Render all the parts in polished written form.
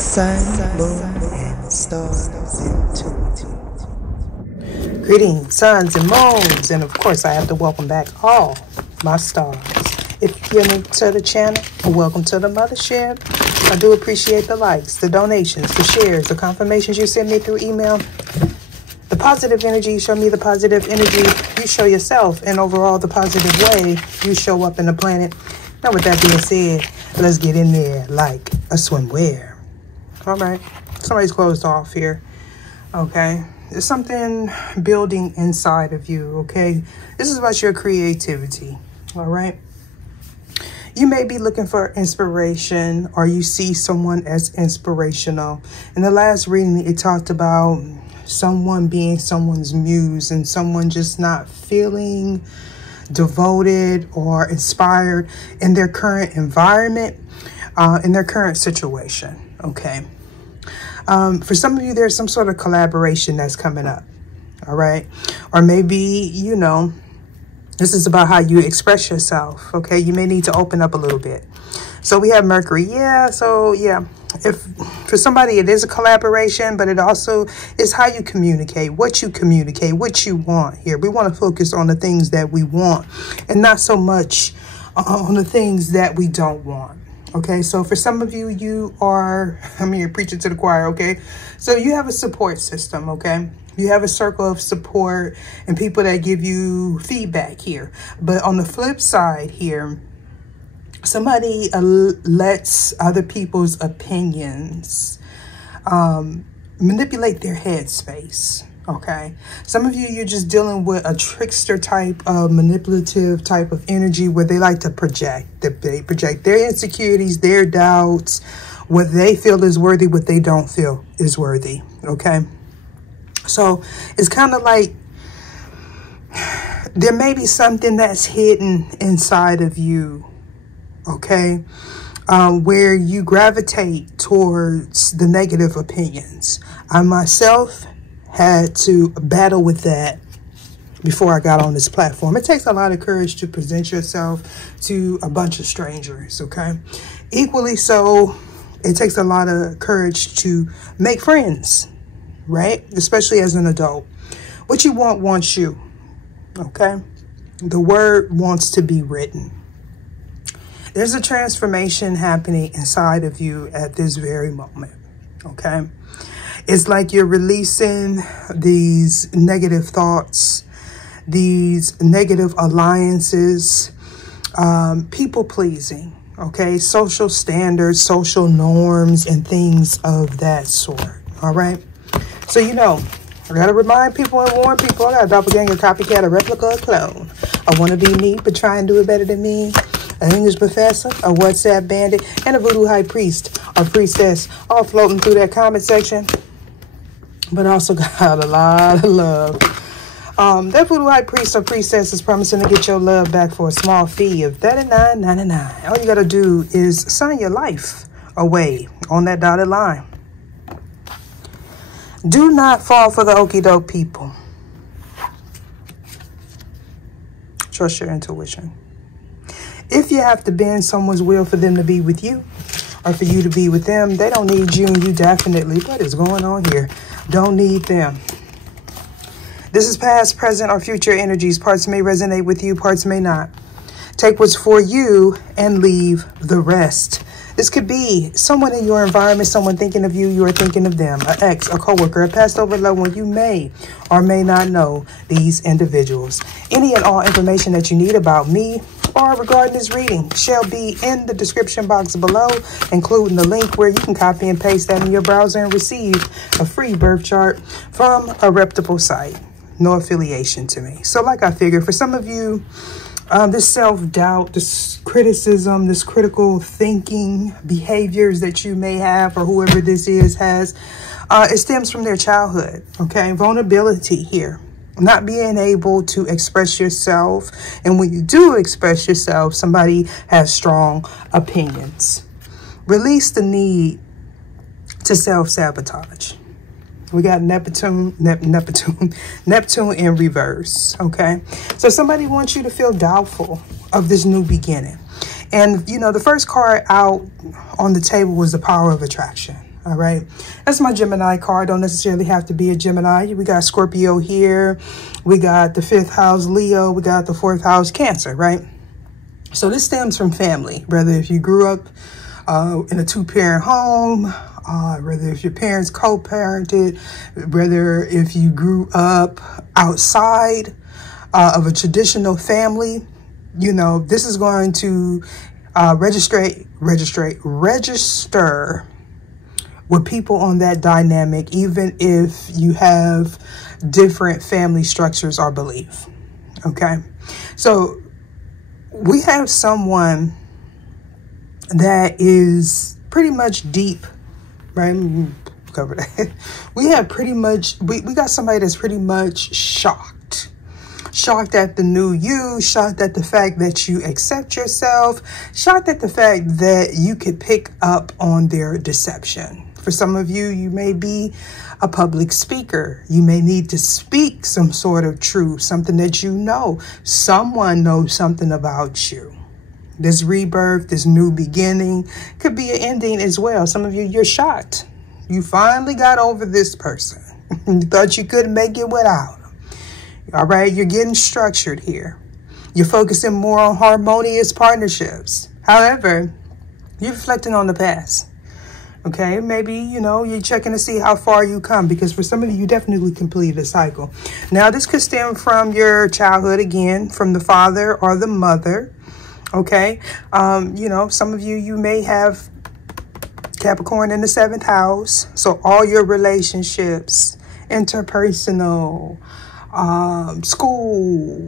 Sun, moon, and stars intuitive. Greetings, suns and moons, and of course I have to welcome back all my stars. If you're new to the channel, welcome to the mothership. I do appreciate the likes, the donations, the shares, the confirmations you send me through email. The positive energy, you show me the positive energy you show yourself, and overall the positive way you show up in the planet. Now with that being said, let's get in there like a swimwear. All right, somebody's closed off here. Okay, there's something building inside of you. Okay, this is about your creativity. All right, you may be looking for inspiration, or you see someone as inspirational. In the last reading, it talked about someone being someone's muse and someone just not feeling devoted or inspired in their current environment, in their current situation. Okay. For some of you, there's some sort of collaboration that's coming up. All right. Or maybe, you know, this is about how you express yourself. Okay. You may need to open up a little bit. So we have Mercury. Yeah. So yeah, if for somebody it is a collaboration, but it also is how you communicate, what you want here. We want to focus on the things that we want and not so much on the things that we don't want. Okay, so for some of you, you are, you're preaching to the choir, okay? So you have a support system, okay? You have a circle of support and people that give you feedback here. But on the flip side here, somebody lets other people's opinions manipulate their headspace. Okay, some of you, you're just dealing with a trickster type of manipulative type of energy where they like to project. They project their insecurities, their doubts, what they feel is worthy, what they don't feel is worthy. Okay, so it's kind of like there may be something that's hidden inside of you. Okay, where you gravitate towards the negative opinions. I myself had to battle with that before I got on this platform. It takes a lot of courage to present yourself to a bunch of strangers, okay? Equally so, it takes a lot of courage to make friends, right? Especially as an adult. What you want wants you, okay? The word wants to be written. There's a transformation happening inside of you at this very moment, okay? It's like you're releasing these negative thoughts, these negative alliances, people pleasing, okay? Social standards, social norms, and things of that sort, all right? So, you know, I got to remind people and warn people, I got a doppelganger, copycat, a replica, a clone. I want to be me, but try and do it better than me. An English professor, a WhatsApp bandit, and a voodoo high priest or priestess, all floating through that comment section. But also got a lot of love. That voodoo high priest or priestess is promising to get your love back for a small fee of $39.99. All you got to do is sign your life away on that dotted line. Do not fall for the okie doke people. Trust your intuition. If you have to bend someone's will for them to be with you or for you to be with them, they don't need you, and you definitely, what is going on here? Don't need them. This is past, present, or future energies. Parts may resonate with you, parts may not. Take what's for you and leave the rest. This could be someone in your environment, someone thinking of you, you are thinking of them, an ex, a coworker, a past over loved one. You may or may not know these individuals. Any and all information that you need about me or regarding this reading shall be in the description box below, including the link where you can copy and paste that in your browser and receive a free birth chart from a reputable site. No affiliation to me. So like I figured, for some of you, this self-doubt, this criticism, this critical thinking behaviors that you may have, or whoever this is has, it stems from their childhood, okay? Vulnerability here. Not being able to express yourself. And when you do express yourself, somebody has strong opinions. Release the need to self-sabotage. We got Neptune in reverse, okay? So somebody wants you to feel doubtful of this new beginning. And, you know, the first card out on the table was the power of attraction, All right, that's my Gemini card. Don't necessarily have to be a Gemini. We got Scorpio here. We got the 5th house Leo. We got the 4th house Cancer, right? So this stems from family, whether if you grew up in a 2-parent home, whether if your parents co-parented, whether if you grew up outside of a traditional family, you know, this is going to register with people on that dynamic, even if you have different family structures or belief. Okay, so we have someone that is pretty much deep, right? Cover that. We have pretty much, we got somebody that's pretty much shocked at the new you, shocked at the fact that you accept yourself, shocked at the fact that you could pick up on their deception. For some of you, you may be a public speaker. You may need to speak some sort of truth, something that you know. Someone knows something about you. This rebirth, this new beginning could be an ending as well. Some of you, you're shocked. You finally got over this person. You thought you couldn't make it without them. All right, you're getting structured here. You're focusing more on harmonious partnerships. However, you're reflecting on the past. Okay, maybe, you know, you're checking to see how far you come, because for some of you, you definitely completed a cycle. Now, this could stem from your childhood, again, from the father or the mother. Okay, you know, some of you, you may have Capricorn in the 7th house. So all your relationships, interpersonal, school,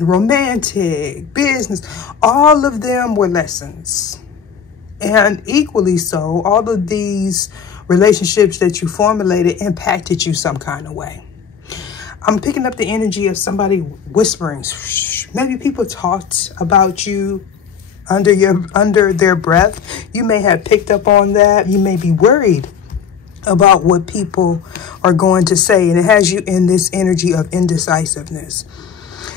romantic, business, all of them were lessons. And equally so, all of these relationships that you formulated impacted you some kind of way. I'm picking up the energy of somebody whispering. Maybe people talked about you under their breath. You may have picked up on that. You may be worried about what people are going to say, and it has you in this energy of indecisiveness.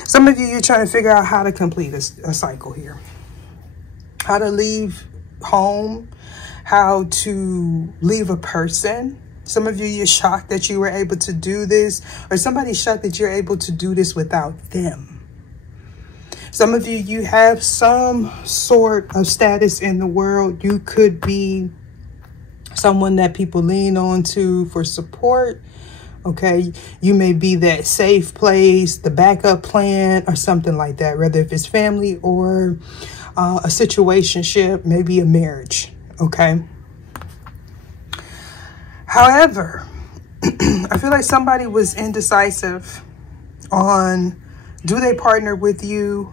Some of you, you're trying to figure out how to complete a cycle here. How to leave home, how to leave a person. Some of you, you're shocked that you were able to do this, or somebody's shocked that you're able to do this without them. Some of you, you have some sort of status in the world. You could be someone that people lean on to for support. Okay, you may be that safe place, the backup plan, or something like that, whether if it's family or a situationship, maybe a marriage. Okay. However, I feel like somebody was indecisive on, do they partner with you?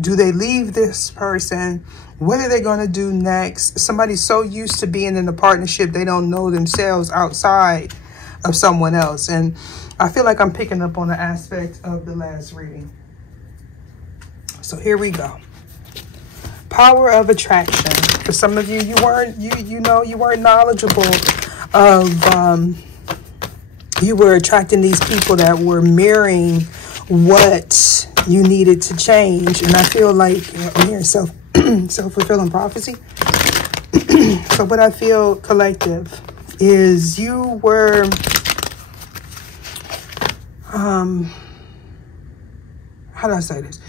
Do they leave this person? What are they going to do next? Somebody's so used to being in a partnership, they don't know themselves outside of someone else. And I feel like I'm picking up on the aspect of the last reading. So here we go. Power of attraction. For some of you, you weren't knowledgeable of, you were attracting these people that were mirroring what you needed to change. And I feel like, I'm hearing self-fulfilling prophecy. So what I feel, collective, is you were, how do I say this?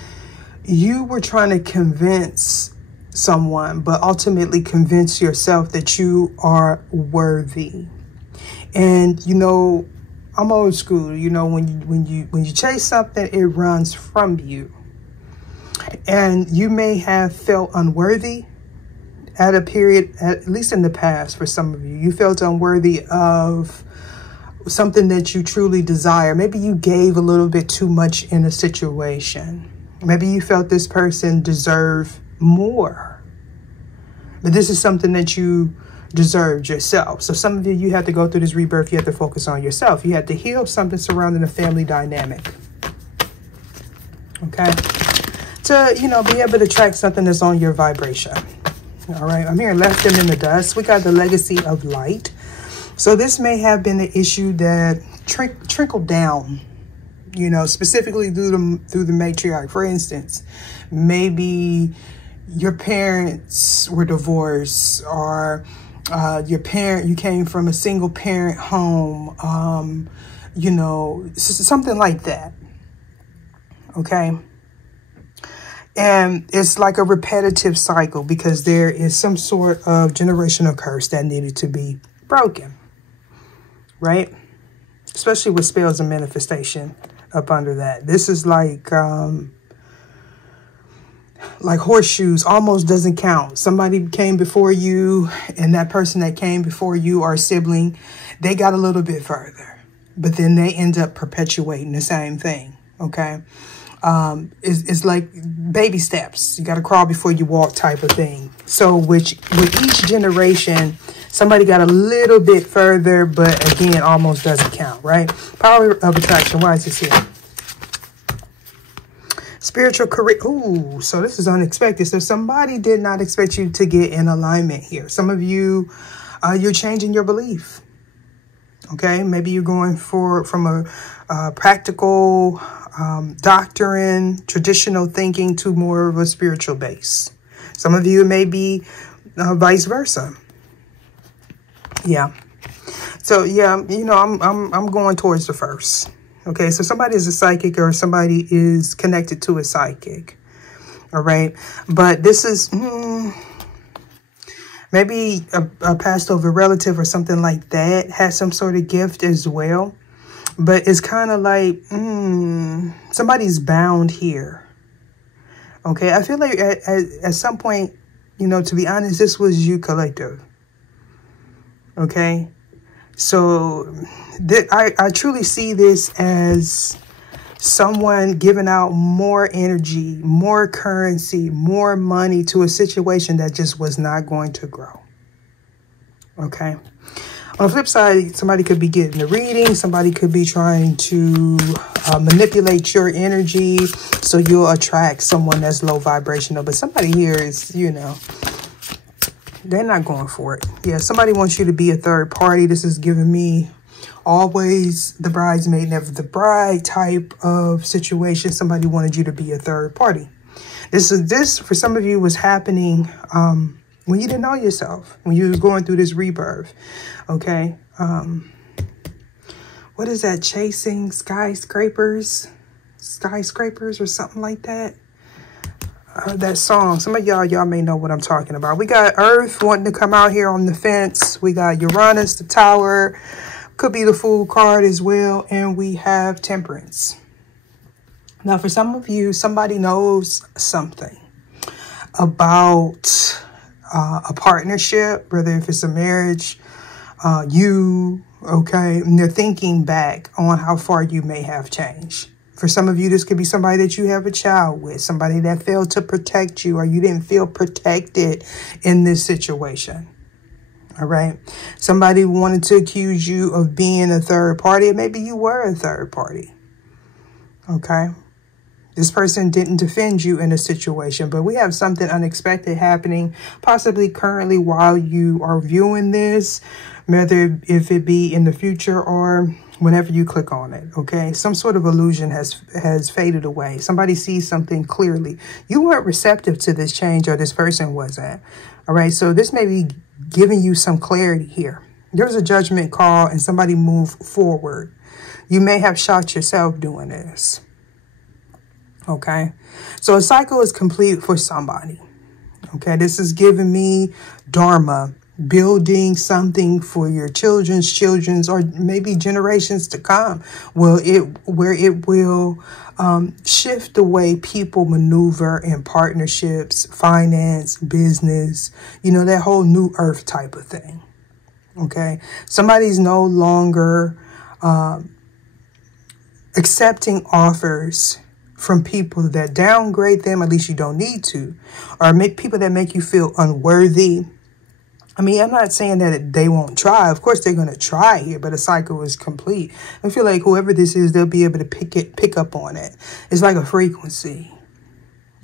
You were trying to convince someone, but ultimately convince yourself that you are worthy. And, you know, I'm old school. You know, when you chase something, it runs from you. And you may have felt unworthy at a period, at least in the past, for some of you. You felt unworthy of something that you truly desire. Maybe you gave a little bit too much in a situation. Maybe you felt this person deserved more. But this is something that you deserved yourself. So some of you, you have to go through this rebirth. You have to focus on yourself. You have to heal something surrounding a family dynamic. Okay? To, you know, be able to track something that's on your vibration. All right? I'm here, left them in the dust. We got the legacy of light. So this may have been an issue that trickled down, you know, specifically through the matriarch. For instance, maybe your parents were divorced, or your parent, you came from a single parent home, you know, something like that. Okay. And it's like a repetitive cycle because there is some sort of generational curse that needed to be broken, right? Especially with spells and manifestation up under that. This is like horseshoes, almost doesn't count. Somebody came before you, and that person that came before you or sibling, they got a little bit further, but then they end up perpetuating the same thing. Okay. It's like baby steps. You got to crawl before you walk type of thing. So with each generation, somebody got a little bit further, but again, almost doesn't count, right? Power of attraction. Why is this here? Spiritual career. Ooh, so this is unexpected. So somebody did not expect you to get in alignment here. Some of you, you're changing your belief. Okay, maybe you're going from a practical doctrine, traditional thinking to more of a spiritual base. Some of you may be vice versa. Yeah. So yeah, you know, I'm going towards the first. Okay, so somebody is a psychic or somebody is connected to a psychic. All right, but this is maybe a passed over relative or something like that has some sort of gift as well. But it's kind of like somebody's bound here. Okay, I feel like at some point, you know, to be honest, this was you collective. Okay, so I truly see this as someone giving out more energy, more currency, more money to a situation that just was not going to grow. Okay. On the flip side, somebody could be getting a reading. Somebody could be trying to manipulate your energy so you'll attract someone that's low vibrational. But somebody here is, you know, they're not going for it. Yeah, somebody wants you to be a third party. This is giving me always the bridesmaid, never the bride type of situation. Somebody wanted you to be a third party. This for some of you was happening when you didn't know yourself, when you was going through this rebirth. Okay. What is that? Chasing skyscrapers or something like that. That song. Some of y'all may know what I'm talking about. We got Earth wanting to come out here on the fence. We got Uranus, the Tower. Could be the Fool card as well. And we have Temperance. Now, for some of you, somebody knows something about a partnership, whether if it's a marriage, okay, and they're thinking back on how far you may have changed. For some of you, this could be somebody that you have a child with, somebody that failed to protect you, or you didn't feel protected in this situation. All right. Somebody wanted to accuse you of being a third party, and maybe you were a third party. Okay. This person didn't defend you in a situation, but we have something unexpected happening, possibly currently while you are viewing this, whether if it be in the future or whenever you click on it. Okay. Some sort of illusion has faded away. Somebody sees something clearly. You weren't receptive to this change, or this person wasn't. All right. So this may be giving you some clarity here. There's a judgment call and somebody moved forward. You may have shot yourself doing this. Okay. So a cycle is complete for somebody. Okay. This is giving me Dharma, building something for your children's, or maybe generations to come. Where it will shift the way people maneuver in partnerships, finance, business, you know, that whole new earth type of thing. Okay. Somebody's no longer accepting offers from people that downgrade them, at least you don't need to, or make people that make you feel unworthy. I mean, I'm not saying that they won't try. Of course, they're going to try here, but a cycle is complete. I feel like whoever this is, they'll be able to pick up on it. It's like a frequency.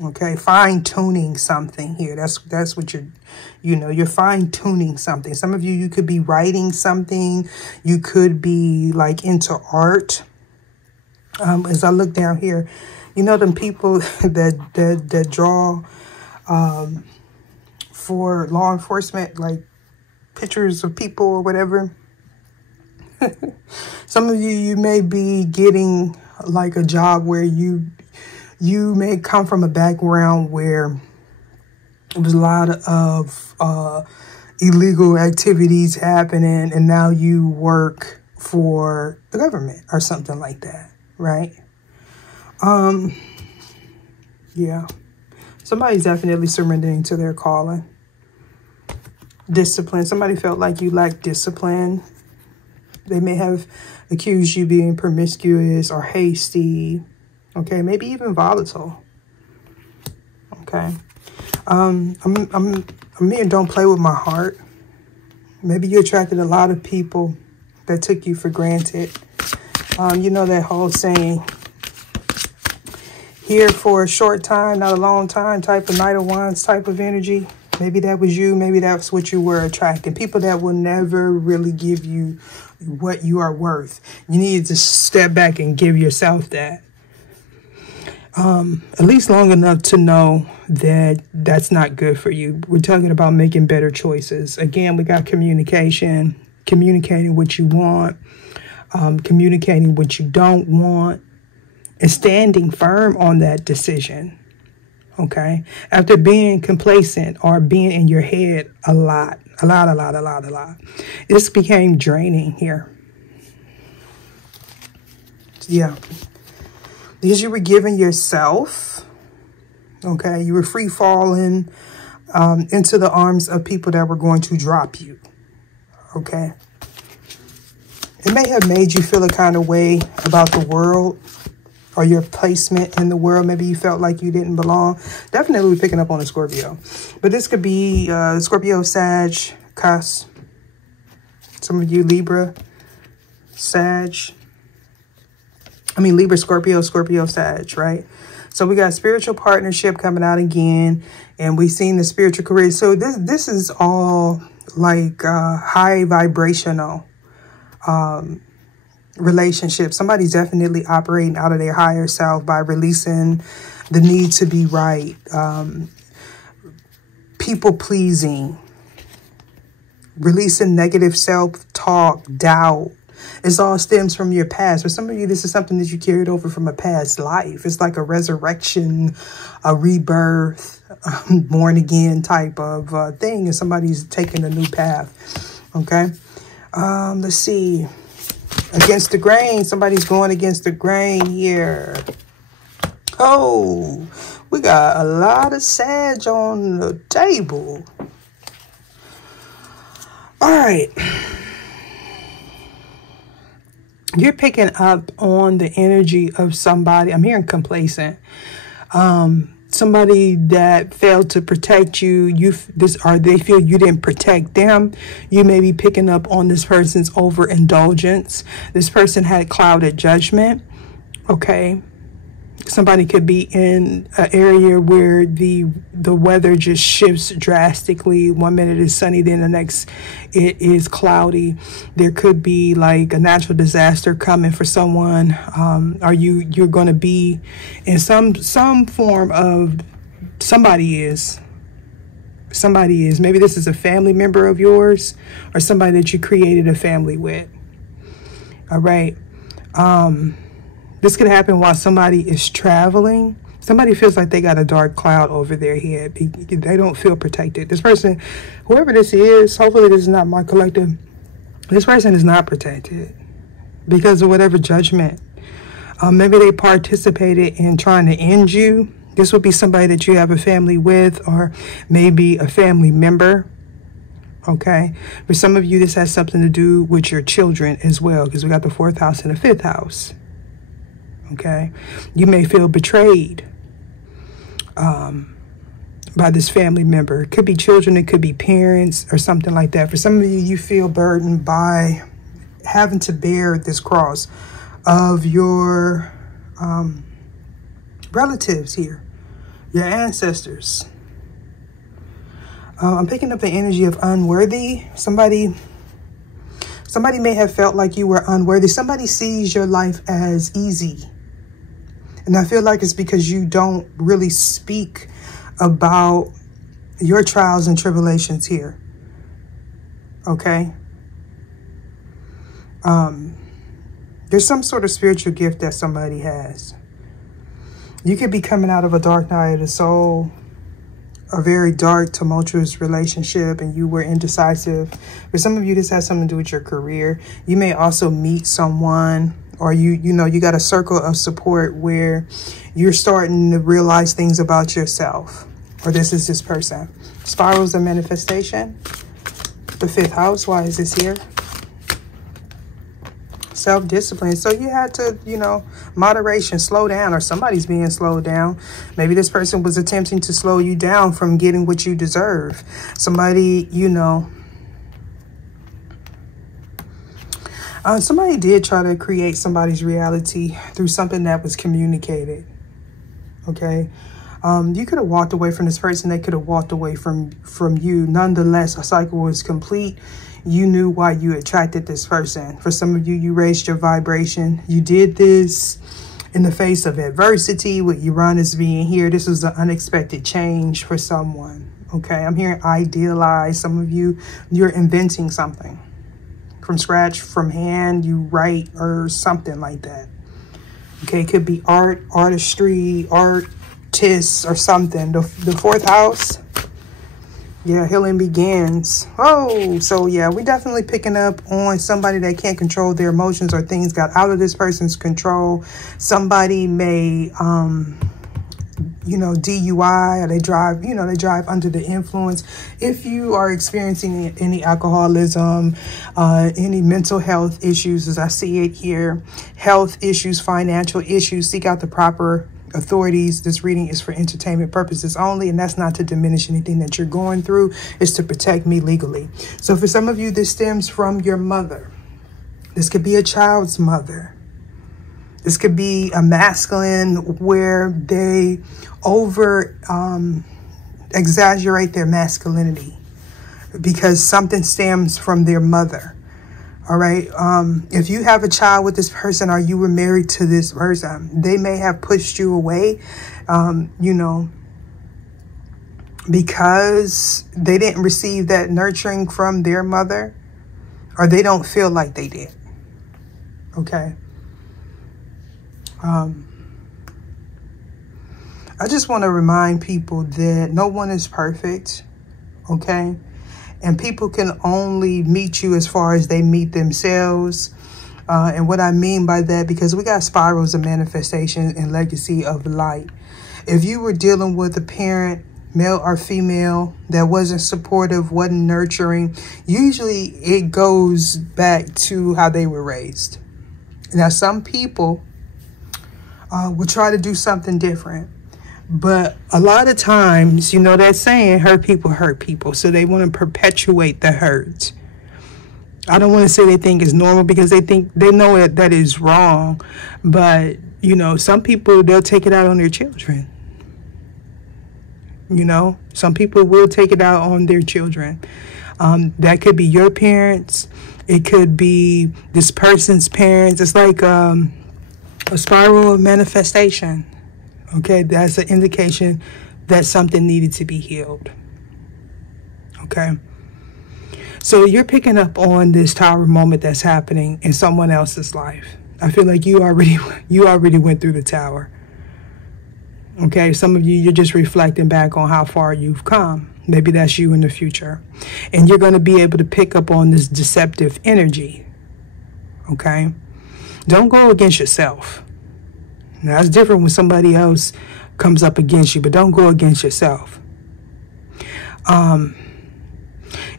Okay, fine tuning something here. That's what you're fine tuning something. Some of you could be writing something. You could be like into art. As I look down here, you know, them people that draw for law enforcement, like pictures of people or whatever. Some of you may be getting like a job where you may come from a background where there was a lot of illegal activities happening, and now you work for the government or something like that, right? Yeah. Somebody's definitely surrendering to their calling. Discipline. Somebody felt like you lacked discipline. They may have accused you being promiscuous or hasty. Okay, maybe even volatile. Okay. I'm here, don't play with my heart. Maybe you attracted a lot of people that took you for granted. You know that whole saying, here for a short time, not a long time, type of Knight of Wands type of energy. Maybe that was you. Maybe that's what you were attracting. People that will never really give you what you are worth. You need to step back and give yourself that. At least long enough to know that that's not good for you. We're talking about making better choices. Again, we got communication, communicating what you want, communicating what you don't want, and standing firm on that decision. Okay. After being complacent or being in your head a lot. This became draining here. Yeah. Because you were giving yourself, okay, you were free falling into the arms of people that were going to drop you, okay? It may have made you feel a kind of way about the world or your placement in the world. Maybe you felt like you didn't belong. Definitely we're picking up on a Scorpio. But this could be Scorpio, Sag, Cusp. Some of you Libra, Sag. Libra, Scorpio, Scorpio, Sag, right? So we got spiritual partnership coming out again, and we've seen the spiritual career. So this is all like high vibrational relationship. Somebody's definitely operating out of their higher self by releasing the need to be right, people pleasing, releasing negative self-talk, doubt. It all stems from your past. For some of you, this is something that you carried over from a past life. It's like a resurrection, a rebirth, born again type of thing. And somebody's taking a new path. Okay. Let's see. Against the grain. Somebody's going against the grain here. Oh, we got a lot of Sag on the table. All right. You're picking up on the energy of somebody. I'm hearing complacent. Somebody that failed to protect you. They feel you didn't protect them. You may be picking up on this person's overindulgence. This person had clouded judgment. Okay. Somebody could be in an area where the weather just shifts drastically. 1 minute is sunny, then the next it is cloudy. There could be like a natural disaster coming for someone. Or you're going to be in some form of somebody is. Maybe this is a family member of yours or somebody that you created a family with. All right. This could happen while somebody is traveling. Somebody feels like they got a dark cloud over their head. They don't feel protected. This person, whoever this is, hopefully this is not my collective. This person is not protected because of whatever judgment. Maybe they participated in trying to end you. This would be somebody that you have a family with or maybe a family member. Okay. For some of you, this has something to do with your children as well because we got the 4th house and the 5th house. Okay, you may feel betrayed by this family member. It could be children, it could be parents or something like that. For some of you, you feel burdened by having to bear this cross of your relatives here, your ancestors. I'm picking up the energy of unworthy. Somebody may have felt like you were unworthy. Somebody sees your life as easy. And I feel like it's because you don't really speak about your trials and tribulations here. Okay. There's some sort of spiritual gift that somebody has. You could be coming out of a dark night of the soul, a very dark, tumultuous relationship, and you were indecisive. For some of you, this has something to do with your career. You may also meet someone, or you got a circle of support where you're starting to realize things about yourself, or this is this person. Spirals of manifestation. The 5th house. Why is this here? Self-discipline. So you had to, moderation, slow down, or somebody's being slowed down. Maybe this person was attempting to slow you down from getting what you deserve. Somebody, somebody did try to create somebody's reality through something that was communicated. Okay. You could have walked away from this person. They could have walked away from you. Nonetheless, a cycle was complete. You knew why you attracted this person. For some of you, you raised your vibration. You did this in the face of adversity with Uranus being here. This was an unexpected change for someone. Okay, I'm hearing idealize. Some of you, you're inventing something from scratch, from hand, you write or something like that. Okay, it could be art, artistry, artists or something. The 4th house. Yeah, healing begins. Oh, so yeah, we're definitely picking up on somebody that can't control their emotions, or things got out of this person's control. Somebody may, DUI, or they drive under the influence. If you are experiencing any alcoholism, any mental health issues, as I see it here, health issues, financial issues, seek out the proper authorities. This reading is for entertainment purposes only, and that's not to diminish anything that you're going through. It's to protect me legally. So for some of you, this stems from your mother. This could be a child's mother. This could be a masculine where they exaggerate their masculinity because something stems from their mother. All right. If you have a child with this person, or you were married to this person, they may have pushed you away, because they didn't receive that nurturing from their mother, or they don't feel like they did. Okay. I just want to remind people that no one is perfect. Okay. And people can only meet you as far as they meet themselves. And what I mean by that, because we got spirals of manifestation and legacy of light. If you were dealing with a parent, male or female, that wasn't supportive, wasn't nurturing, usually it goes back to how they were raised. Now, some people will try to do something different. But a lot of times, that saying, hurt people. So they want to perpetuate the hurt. I don't want to say they think it's normal, because they know that is wrong. But, some people, they'll take it out on their children. Some people will take it out on their children. That could be your parents. It could be this person's parents. It's like a spiral of manifestation. Okay, that's an indication that something needed to be healed. Okay. So you're picking up on this Tower moment that's happening in someone else's life. I feel like you already went through the Tower. Okay, some of you, you're just reflecting back on how far you've come. Maybe that's you in the future. And you're going to be able to pick up on this deceptive energy. Okay. Don't go against yourself. Now, that's different when somebody else comes up against you, but don't go against yourself. In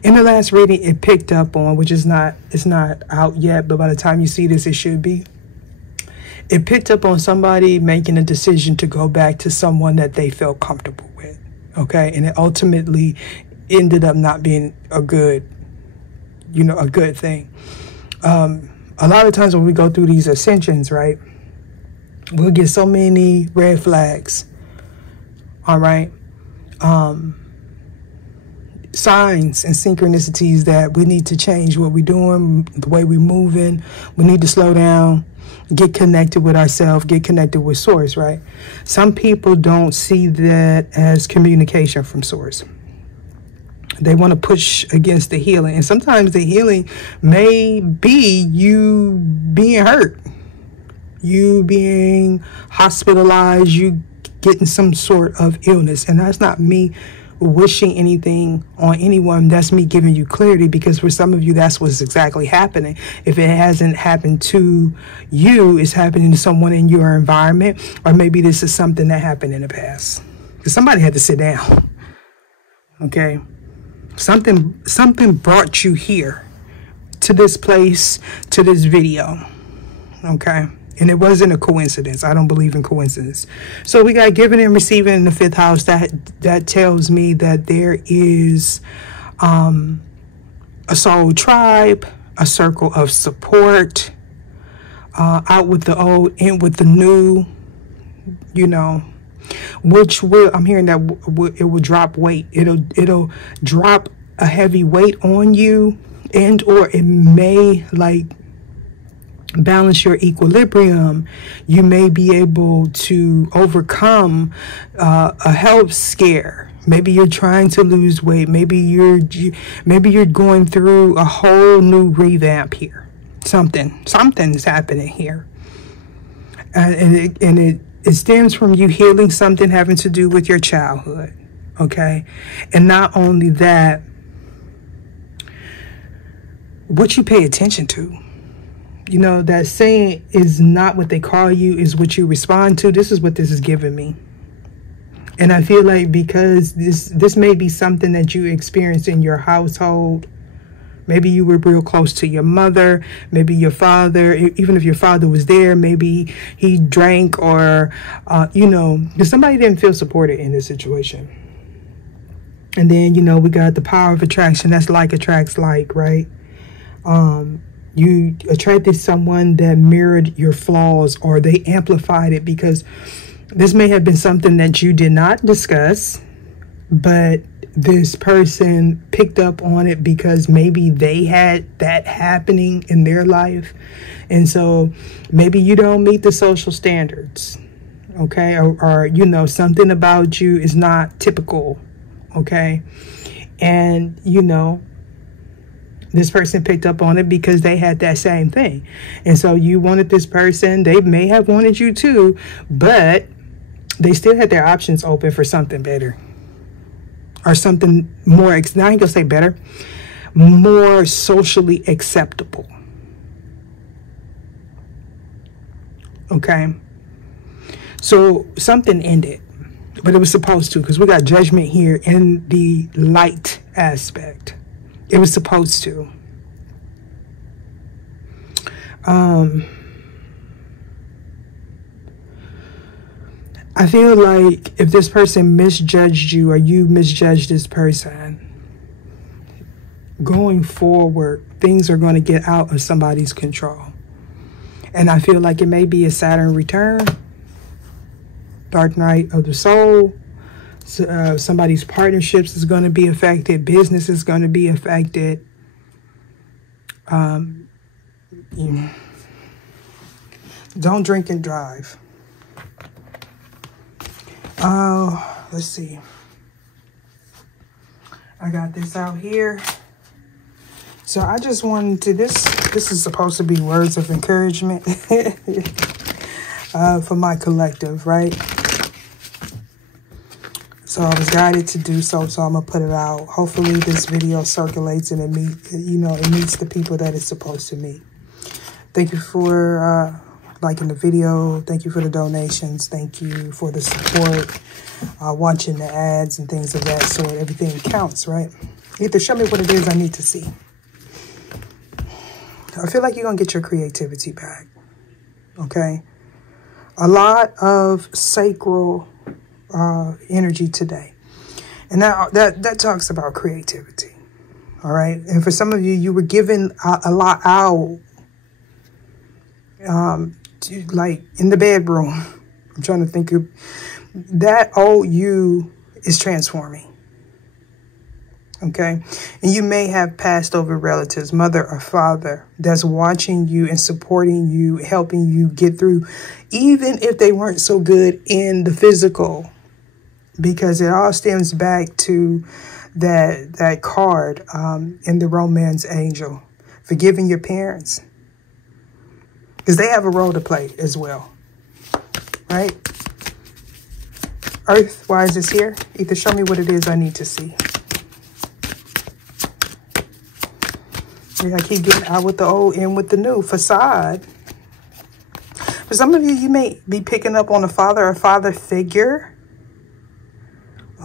the last reading, it picked up on, which is it's not out yet, but by the time you see this, it should be. It picked up on somebody making a decision to go back to someone that they felt comfortable with. Okay, and it ultimately ended up not being a good thing. A lot of times when we go through these ascensions, right, we'll get so many red flags. All right. Signs and synchronicities that we need to change what we're doing, the way we're moving. We need to slow down, get connected with ourselves, get connected with source, right? Some people don't see that as communication from source. They want to push against the healing. And sometimes the healing may be you being hurt, you being hospitalized, you getting some sort of illness. And that's not me wishing anything on anyone. That's me giving you clarity, because for some of you, that's what's exactly happening. If it hasn't happened to you, it's happening to someone in your environment, or maybe this is something that happened in the past. Because somebody had to sit down. Okay. Something brought you here, to this place, to this video. Okay. And it wasn't a coincidence. I don't believe in coincidence. So we got giving and receiving in the 5th house. That tells me that there is a soul tribe, a circle of support, out with the old, in with the new, you know, which will, I'm hearing that it will drop weight. It'll drop a heavy weight on you, and or it may like balance your equilibrium. You may be able to overcome a health scare. Maybe you're trying to lose weight. Maybe you're going through a whole new revamp here. Something is happening here, and it stems from you healing something having to do with your childhood. Okay, and not only that, what you pay attention to. You know, that saying is not what they call you, is what you respond to. This is what this is giving me. And I feel like because this may be something that you experienced in your household. Maybe you were real close to your mother, maybe your father, even if your father was there, maybe he drank, or, you know, because somebody didn't feel supported in this situation. And then, you know, we got the power of attraction. That's like attracts like, right? You attracted someone that mirrored your flaws, or they amplified it, because this may have been something that you did not discuss, but this person picked up on it because maybe they had that happening in their life. And so maybe you don't meet the social standards, okay? Or you know, something about you is not typical, okay? And, you know, this person picked up on it because they had that same thing. And so you wanted this person. They may have wanted you too, but they still had their options open for something better. Or something more, now I ain't gonna say better, more socially acceptable. Okay? So something ended, but it was supposed to, because we got judgment here in the light aspect. It was supposed to. I feel like if this person misjudged you, or you misjudged this person, going forward, things are going to get out of somebody's control. And I feel like it may be a Saturn return, dark night of the soul. Somebody's partnerships is going to be affected. Business is going to be affected. Don't drink and drive. Let's see. I got this out here. So I just wanted to, this is supposed to be words of encouragement for my collective, right? So I was guided to do so, so I'm gonna put it out. Hopefully this video circulates and it meets the people that it's supposed to meet. Thank you for liking the video. Thank you for the donations. Thank you for the support, watching the ads and things of that sort. Everything counts, right? You have to show me what it is I need to see. I feel like you're gonna get your creativity back, okay? A lot of sacral energy today, and that talks about creativity. All right, and for some of you, you were given a lot out, like in the bedroom. I'm trying to think of that. Old you is transforming. Okay, and you may have passed over relatives, mother or father, that's watching you and supporting you, helping you get through, even if they weren't so good in the physical. Because it all stems back to that card in the romance angel. Forgiving your parents. Because they have a role to play as well. Right? Earth, why is this here? Either show me what it is I need to see. I keep getting out with the old, in with the new. Facade. For some of you, you may be picking up on a father or father figure.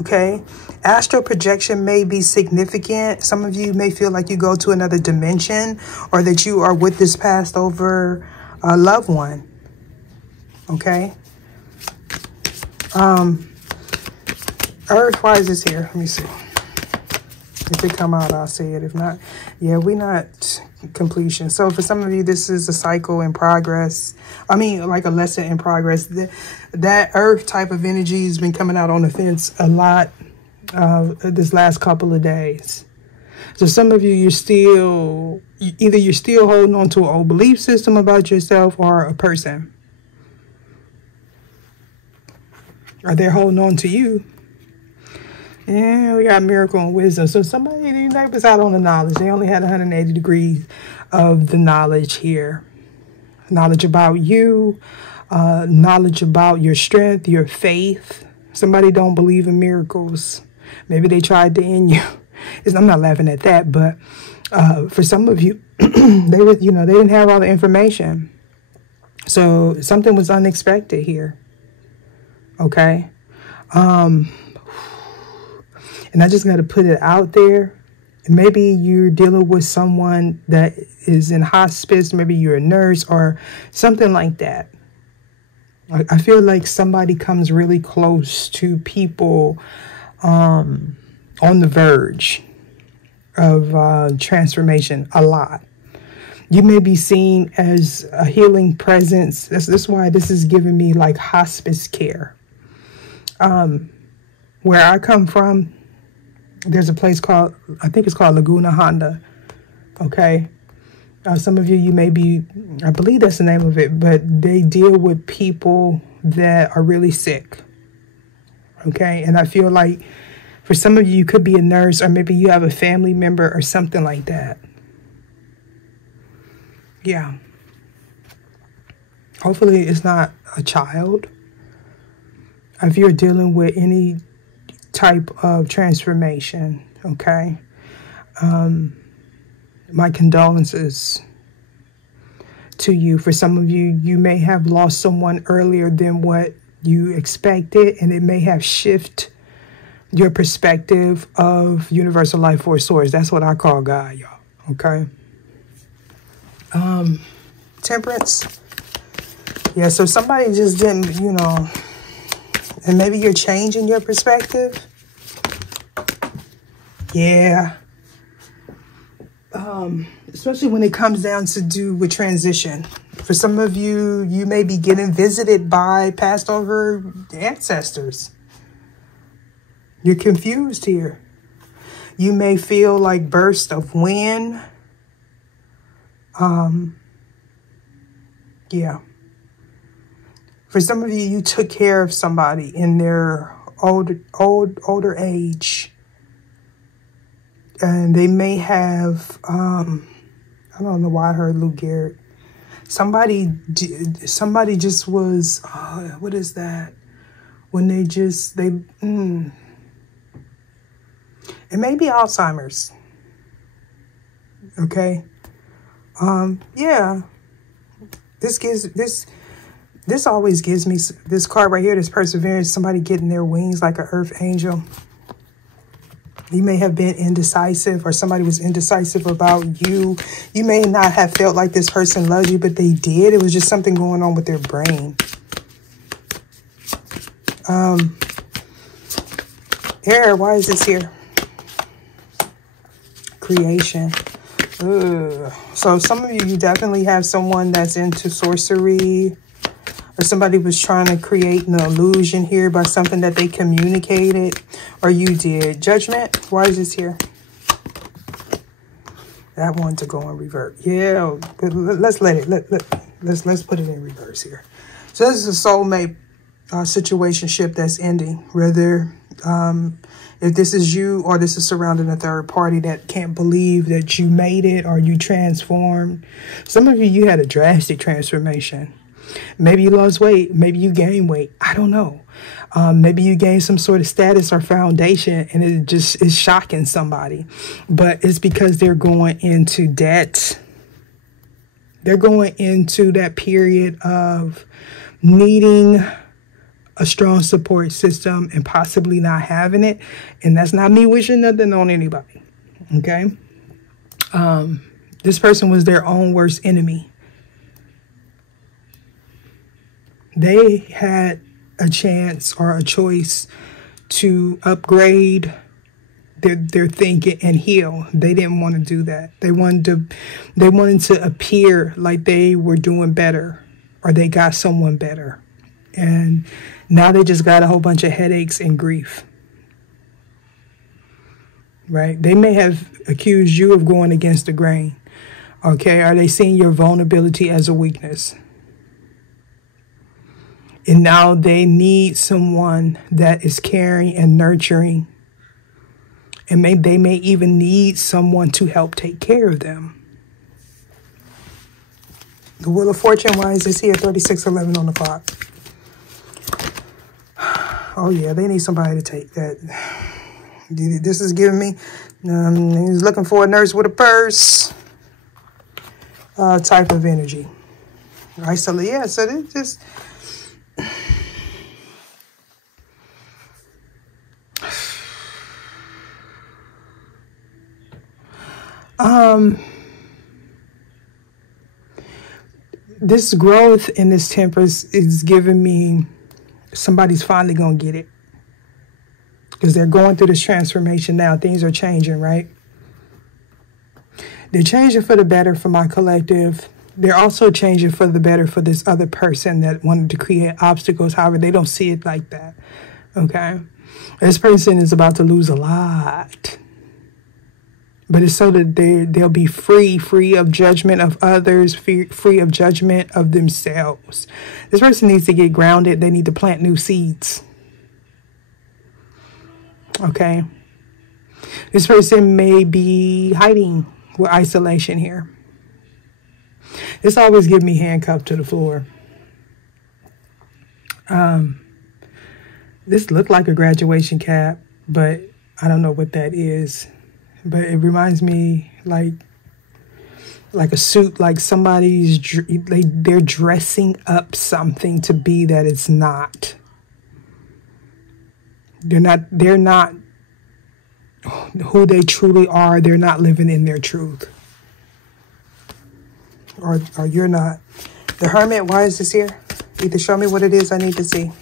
Okay. Astral projection may be significant. Some of you may feel like you go to another dimension, or that you are with this passed over loved one. Okay. Earth, why is this here? Let me see. If it come out, I'll see it. If not, yeah, we're not completion. So for some of you, this is a cycle in progress. I mean, like a lesson in progress. That earth type of energy has been coming out on the fence a lot this last couple of days. So some of you, either you're still holding on to an old belief system about yourself or a person. Or they're holding on to you. Yeah, we got miracle and wisdom. So somebody, they was out on the knowledge. They only had 180 degrees of the knowledge here. Knowledge about you, knowledge about your strength, your faith. Somebody don't believe in miracles. Maybe they tried to end you. I'm not laughing at that, but for some of you, they didn't have all the information. So something was unexpected here. Okay. And I just got to put it out there. Maybe you're dealing with someone that is in hospice. Maybe you're a nurse or something like that. I feel like somebody comes really close to people on the verge of transformation a lot. You may be seen as a healing presence. That's why this is giving me like hospice care. Where I come from, there's a place called, I think it's called Laguna Honda. Okay. Some of you may be, I believe that's the name of it, but they deal with people that are really sick. Okay. And I feel like for some of you, you could be a nurse, or maybe you have a family member or something like that. Yeah. Hopefully it's not a child. If you're dealing with any type of transformation, okay? My condolences to you. For some of you, you may have lost someone earlier than what you expected, and it may have shifted your perspective of universal life force source. That's what I call God, y'all, okay? Temperance. Yeah, so somebody just didn't, and maybe you're changing your perspective. Yeah. Especially when it comes down to do with transition. For some of you, you may be getting visited by passed over ancestors. You're confused here. You may feel like bursts of wind. Yeah. For some of you, you took care of somebody in their older age. And they may have, I don't know why I heard Lou Gehrig. Somebody just was, what is that? When it may be Alzheimer's. Okay. Yeah. This always gives me this card right here, this perseverance, somebody getting their wings like an earth angel. You may have been indecisive, or somebody was indecisive about you. You may not have felt like this person loves you, but they did. It was just something going on with their brain. Air, why is this here? Creation. Ugh. So some of you definitely have someone that's into sorcery, or somebody was trying to create an illusion here by something that they communicated, or you did. Judgment, why is this here? That one to go in reverse. Yeah, let's let it, let's put it in reverse here. So this is a soulmate situationship that's ending. Whether if this is you or this is surrounding a third party that can't believe that you made it or you transformed. Some of you had a drastic transformation. Maybe you lost weight. Maybe you gained weight. I don't know. Maybe you gained some sort of status or foundation and it just is shocking somebody. But it's because they're going into debt. They're going into that period of needing a strong support system and possibly not having it. And that's not me wishing nothing on anybody. Okay. This person was their own worst enemy. They had a chance or a choice to upgrade their thinking and heal. They didn't want to do that. They wanted to appear like they were doing better or they got someone better. And now they just got a whole bunch of headaches and grief. Right? They may have accused you of going against the grain. Okay? Are they seeing your vulnerability as a weakness? And now they need someone that is caring and nurturing. And they may even need someone to help take care of them. The Wheel of Fortune, why is this here? 3611 on the clock. Oh, yeah, they need somebody to take that. This is giving me, he's looking for a nurse with a purse type of energy. Right, so yeah, so this just... This growth and this temperance is giving me somebody's finally going to get it. Because they're going through this transformation now. Things are changing, right? They're changing for the better for my collective. They're also changing for the better for this other person that wanted to create obstacles. However, they don't see it like that. Okay? This person is about to lose a lot. But it's so that they'll be free of judgment of others, free of judgment of themselves. This person needs to get grounded. They need to plant new seeds. Okay? This person may be hiding with isolation here. This always gives me handcuffed to the floor. This looked like a graduation cap, but I don't know what that is. But it reminds me like a suit, like they're dressing up something to be that it's not. They're not who they truly are. They're not living in their truth. Or you're not. The Hermit, why is this here? Either show me what it is I need to see.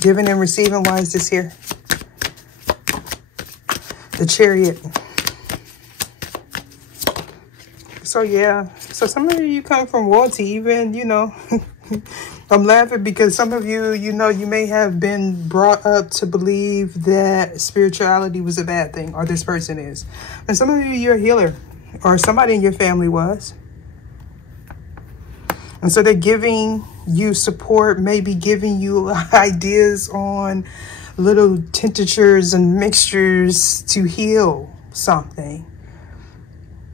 Giving and receiving, why is this here? The Chariot. So yeah, so some of you come from royalty, even, you know. I'm laughing because some of you, you know, you may have been brought up to believe that spirituality was a bad thing, or this person is. And some of you, you're a healer, or somebody in your family was. And so they're giving you support, maybe giving you ideas on little tinctures and mixtures to heal something.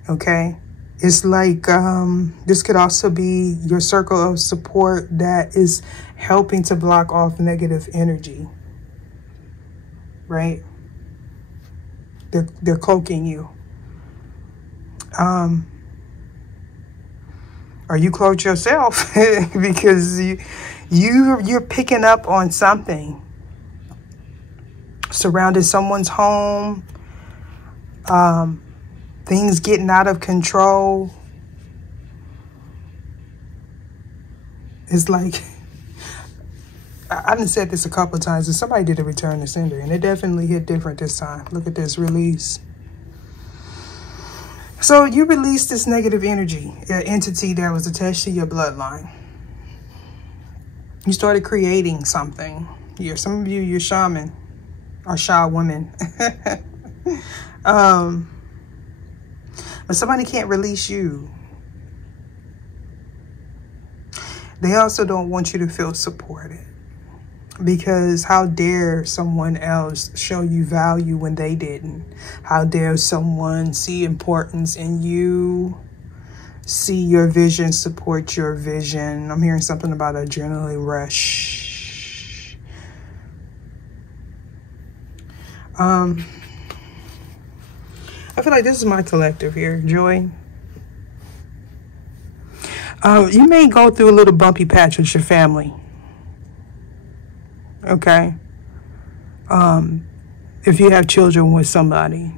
Okay? It's like this could also be your circle of support that is helping to block off negative energy. Right? They're cloaking you. Or you cloak yourself because you're picking up on something surrounding someone's home, things getting out of control. It's like, I done said this a couple of times, and somebody did a return to sender, and it definitely hit different this time. Look at this release. So you released this negative energy, entity that was attached to your bloodline. You started creating something. Some of you, you're shaman or Sha woman. But somebody can't release you. They also don't want you to feel supported. Because how dare someone else show you value when they didn't? How dare someone see importance in you, see your vision, support your vision? I'm hearing something about adrenaline rush. I feel like this is my collective here, Joy. You may go through a little bumpy patch with your family. Okay. If you have children with somebody,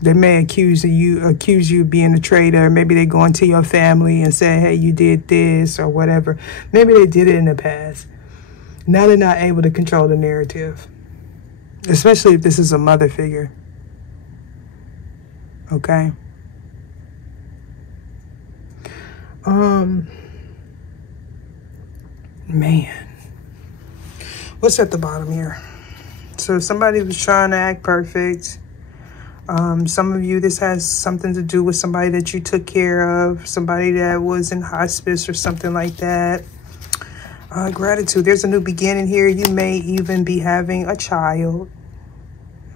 they may accuse you of being a traitor. Maybe they go into your family and say, hey, you did this or whatever. Maybe they did it in the past. Now they're not able to control the narrative, especially if this is a mother figure. Okay. Man, what's at the bottom here? So somebody was trying to act perfect. Some of you, this has something to do with somebody that you took care of, somebody that was in hospice or something like that. Gratitude. There's a new beginning here. You may even be having a child.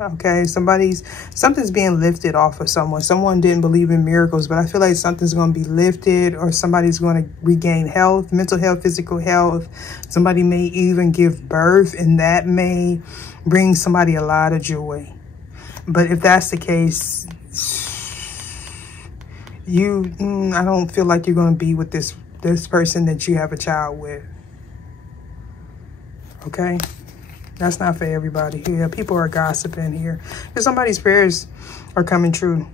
Okay, something's being lifted off of someone. Someone didn't believe in miracles, but I feel like something's going to be lifted, or somebody's going to regain health, mental health, physical health. Somebody may even give birth, and that may bring somebody a lot of joy. But if that's the case, I don't feel like you're going to be with this person that you have a child with. Okay? That's not for everybody here. People are gossiping here. Because somebody's prayers are coming true.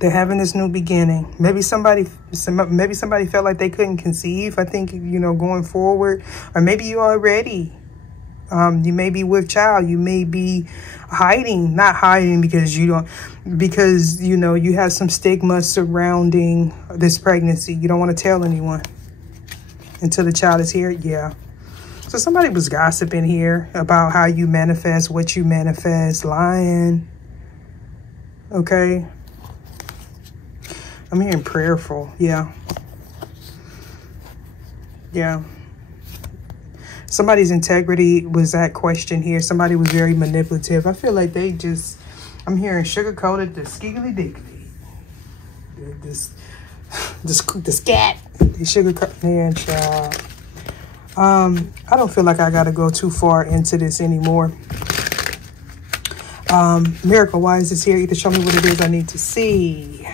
They're having this new beginning. Maybe somebody felt like they couldn't conceive. I think, going forward. Or maybe you already. You may be with child. You may be hiding. Not hiding because you have some stigma surrounding this pregnancy. You don't want to tell anyone until the child is here. Yeah. So somebody was gossiping here about how you manifest, what you manifest, lying. Okay. I'm hearing prayerful. Yeah. Yeah. Somebody's integrity was at question here. Somebody was very manipulative. I feel like I'm hearing sugar-coated, the skiggly diggly. The scat. The sugar-coated. Man, child. I don't feel like I got to go too far into this anymore. Miracle, why is this here? Either show me what it is I need to see.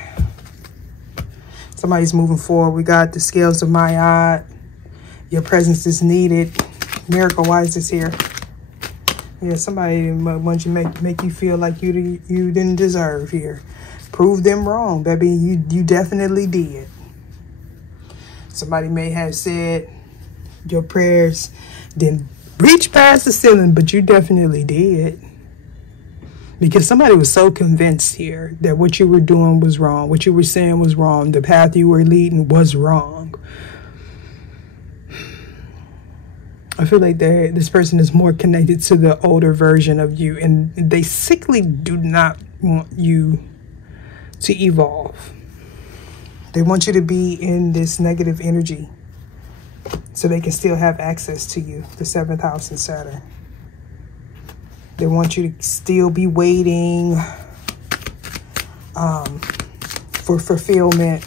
Somebody's moving forward. We got the scales of my eye. Your presence is needed. Miracle, why is this here? Yeah, somebody wants you make you feel like you didn't deserve here. Prove them wrong, baby. You definitely did. Somebody may have said your prayers didn't reach past the ceiling, but you definitely did. Because somebody was so convinced here that what you were doing was wrong. What you were saying was wrong. The path you were leading was wrong. I feel like this person is more connected to the older version of you. And they sickly do not want you to evolve. They want you to be in this negative energy so they can still have access to you, the 7th house and Saturn. They want you to still be waiting for fulfillment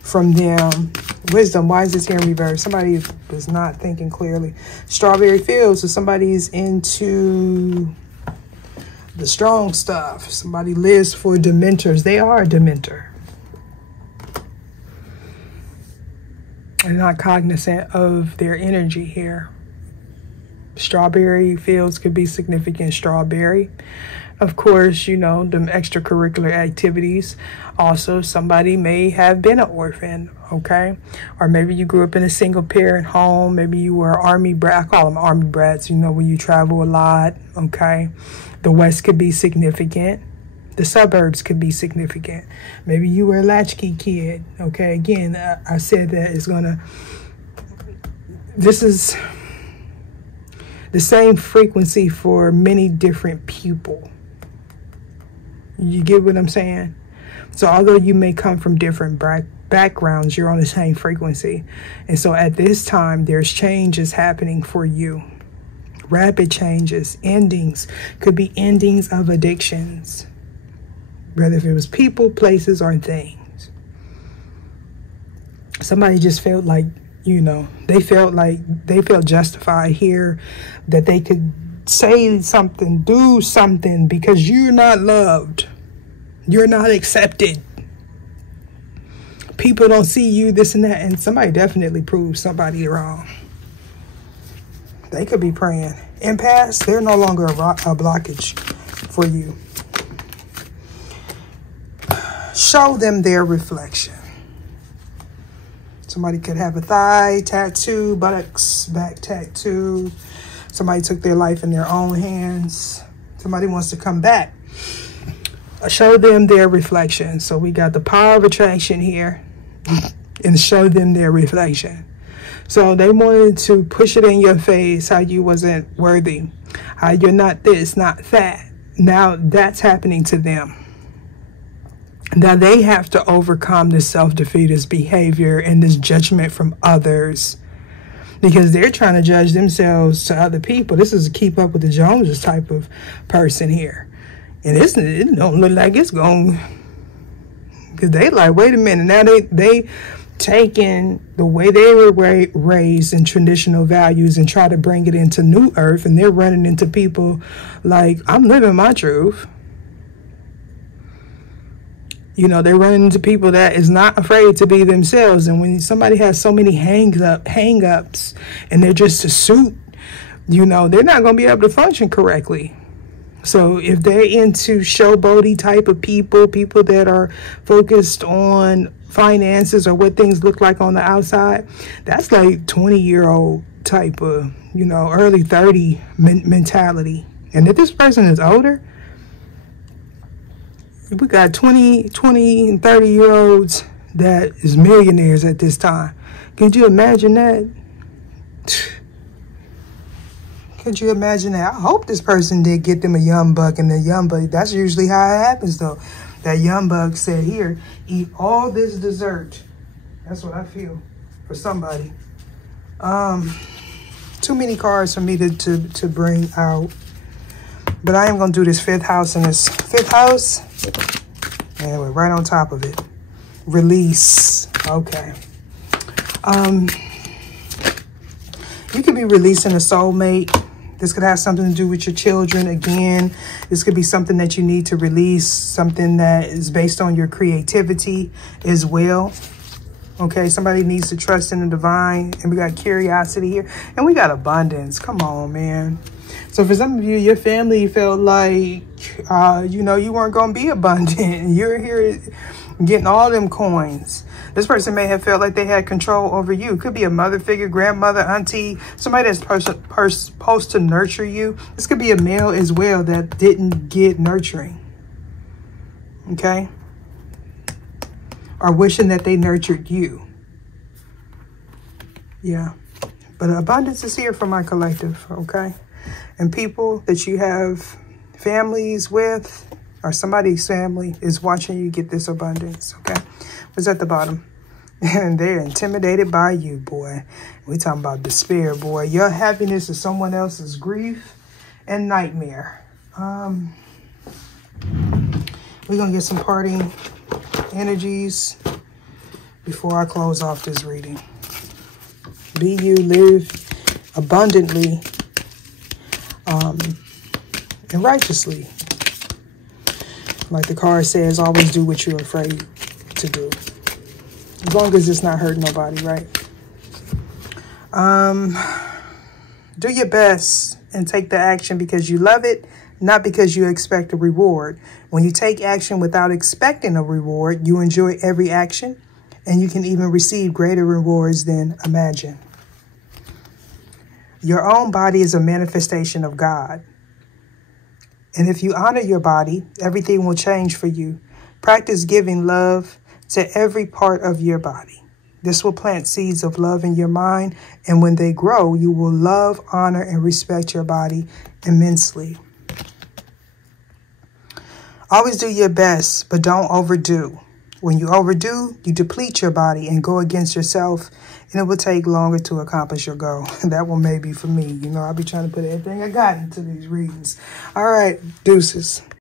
from them. Wisdom, why is this here in reverse? Somebody was not thinking clearly. Strawberry fields, so somebody's into the strong stuff. Somebody lives for dementors. They are a dementor. They're not cognizant of their energy here. Strawberry fields could be significant. Strawberry. Of course, them extracurricular activities. Also, somebody may have been an orphan, okay? Or maybe you grew up in a single parent home. Maybe you were army brat. I call them army brats, when you travel a lot, okay? The West could be significant. The suburbs could be significant. Maybe you were a latchkey kid, okay? Again, I said that this is the same frequency for many different people. You get what I'm saying? So although you may come from different backgrounds, you're on the same frequency. And so at this time, there's changes happening for you. Rapid changes, endings. Could be endings of addictions. Whether if it was people, places, or things. Somebody just felt like, you know, they felt justified here, that they could say something, do something, because you're not loved. You're not accepted. People don't see you, this and that. And somebody definitely proved somebody wrong. They could be praying. Impasse, they're no longer a blockage for you. Show them their reflection. Somebody could have a thigh tattoo, buttocks, back tattoo. Somebody took their life in their own hands. Somebody wants to come back. Show them their reflection. So we got the power of attraction here. And show them their reflection. So they wanted to push it in your face, how you wasn't worthy. How you're not this, not that. Now that's happening to them. Now they have to overcome this self-defeatist behavior and this judgment from others, because they're trying to judge themselves to other people. This is a keep up with the Joneses type of person here. And it don't look like it's going, because they like, wait a minute. Now they taking the way they were raised in traditional values and try to bring it into new earth. And they're running into people like, I'm living my truth. You know, they're running into people that is not afraid to be themselves. And when somebody has so many hang-ups and they're just a suit, you know, they're not going to be able to function correctly. So if they're into showboaty type of people that are focused on finances or what things look like on the outside, that's like 20-year-old type of, you know, early 30 mentality. And if this person is older, we got 20 and 30-year-olds that is millionaires at this time. Could you imagine that? Could you imagine that? I hope this person did get them a young buck, and the young buck, that's usually how it happens though. That young buck said, here, eat all this dessert. That's what I feel for somebody. Too many cards for me to bring out. But I am going to do this fifth house, and this fifth house, and we're right on top of it. Release. Okay. You could be releasing a soulmate. This could have something to do with your children. Again, this could be something that you need to release, something that is based on your creativity as well. Okay, somebody needs to trust in the divine. And we got curiosity here. And we got abundance. Come on, man. So for some of you, your family felt like, you know, you weren't going to be abundant. You're here getting all them coins. This person may have felt like they had control over you. It could be a mother figure, grandmother, auntie, somebody that's supposed to nurture you. This could be a male as well that didn't get nurturing. Okay? Or wishing that they nurtured you. Yeah. But abundance is here for my collective, okay? And people that you have families with, or somebody's family is watching you get this abundance, okay? What's at the bottom? And they're intimidated by you, boy. We talking about despair, boy. Your happiness is someone else's grief and nightmare. We're going to get some parting energies before I close off this reading. Be you, live abundantly and righteously. Like the card says, always do what you're afraid to do. As long as it's not hurting nobody, right? Do your best and take the action because you love it, not because you expect a reward. When you take action without expecting a reward, you enjoy every action, and you can even receive greater rewards than imagine. Your own body is a manifestation of God. And if you honor your body, everything will change for you. Practice giving love to every part of your body. This will plant seeds of love in your mind, and when they grow, you will love, honor, and respect your body immensely. Always do your best, but don't overdo. When you overdo, you deplete your body and go against yourself, and it will take longer to accomplish your goal. That one may be for me. You know, I'll be trying to put everything I got into these readings. All right, deuces.